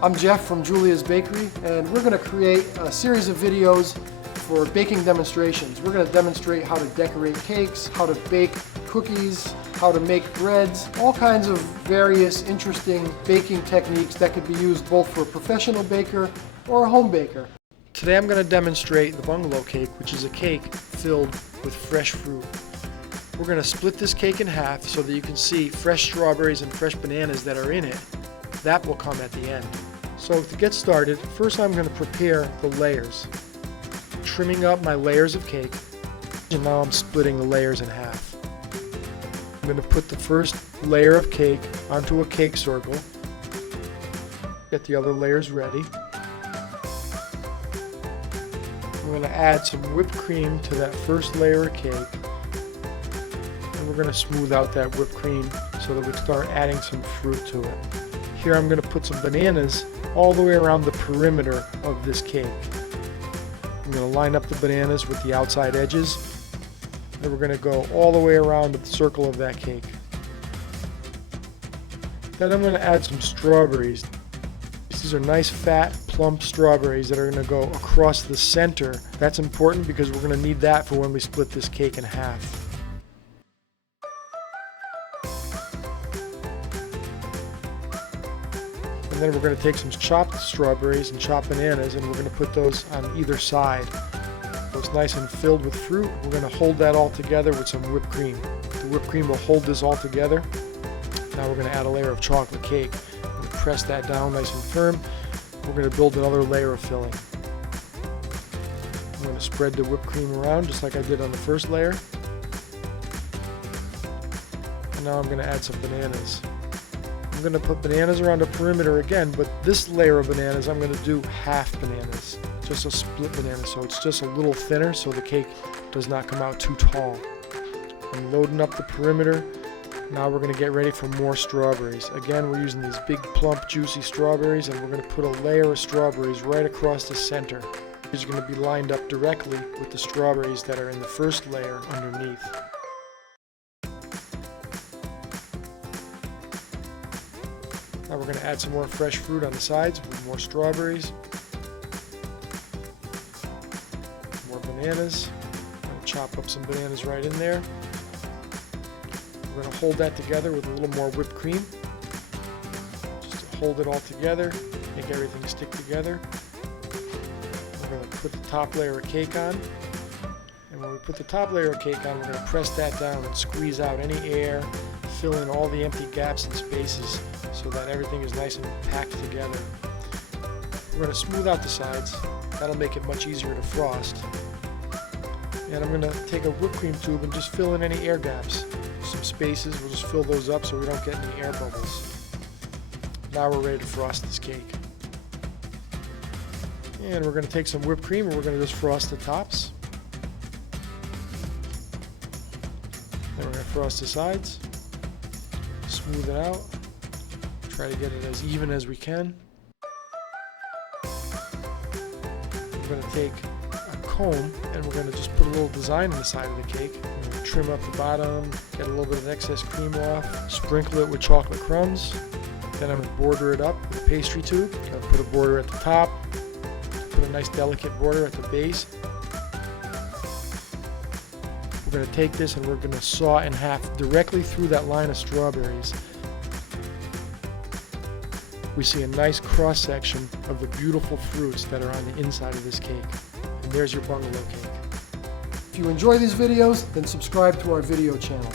I'm Jeff from Julia's Bakery, and we're going to create a series of videos for baking demonstrations. We're going to demonstrate how to decorate cakes, how to bake cookies, how to make breads, all kinds of various interesting baking techniques that could be used both for a professional baker or a home baker. Today I'm going to demonstrate the Bungalow Cake, which is a cake filled with fresh fruit. We're going to split this cake in half so that you can see fresh strawberries and fresh bananas that are in it. That will come at the end. So to get started, first I'm going to prepare the layers. Trimming up my layers of cake, and now I'm splitting the layers in half. I'm going to put the first layer of cake onto a cake circle. Get the other layers ready. I'm going to add some whipped cream to that first layer of cake. And we're going to smooth out that whipped cream so that we start adding some fruit to it. Here I'm going to put some bananas all the way around the perimeter of this cake. I'm going to line up the bananas with the outside edges, and we're going to go all the way around the circle of that cake. Then I'm going to add some strawberries. These are nice fat plump strawberries that are going to go across the center. That's important because we're going to need that for when we split this cake in half. And then we're going to take some chopped strawberries and chopped bananas, and we're going to put those on either side. So it's nice and filled with fruit. We're going to hold that all together with some whipped cream. The whipped cream will hold this all together. Now we're going to add a layer of chocolate cake. We'll press that down nice and firm. We're going to build another layer of filling. I'm going to spread the whipped cream around just like I did on the first layer. And now I'm going to add some bananas. I'm going to put bananas around the perimeter again, but this layer of bananas I'm going to do half bananas, just a split banana, so it's just a little thinner so the cake does not come out too tall. I'm loading up the perimeter. Now we're going to get ready for more strawberries. Again, we're using these big plump juicy strawberries, and we're going to put a layer of strawberries right across the center. These are going to be lined up directly with the strawberries that are in the first layer underneath. Now we're going to add some more fresh fruit on the sides with more strawberries, more bananas. I'm going to chop up some bananas right in there. We're going to hold that together with a little more whipped cream. Just to hold it all together, make everything stick together. We're going to put the top layer of cake on. And when we put the top layer of cake on, we're going to press that down and squeeze out any air, fill in all the empty gaps and spaces so that everything is nice and packed together. We're going to smooth out the sides. That'll make it much easier to frost. And I'm going to take a whipped cream tube and just fill in any air gaps. Some spaces, we'll just fill those up so we don't get any air bubbles. Now we're ready to frost this cake. And we're going to take some whipped cream and we're going to just frost the tops. Then we're going to frost the sides. Smooth it out. Try to get it as even as we can. We're going to take a comb and we're going to just put a little design on the side of the cake. We're going to trim up the bottom, get a little bit of excess cream off, sprinkle it with chocolate crumbs. Then I'm going to border it up with a pastry tube. I'm going to put a border at the top, put a nice delicate border at the base. We're going to take this and we're going to saw in half directly through that line of strawberries. We see a nice cross section of the beautiful fruits that are on the inside of this cake. And there's your Bungalow Cake. If you enjoy these videos, then subscribe to our video channel.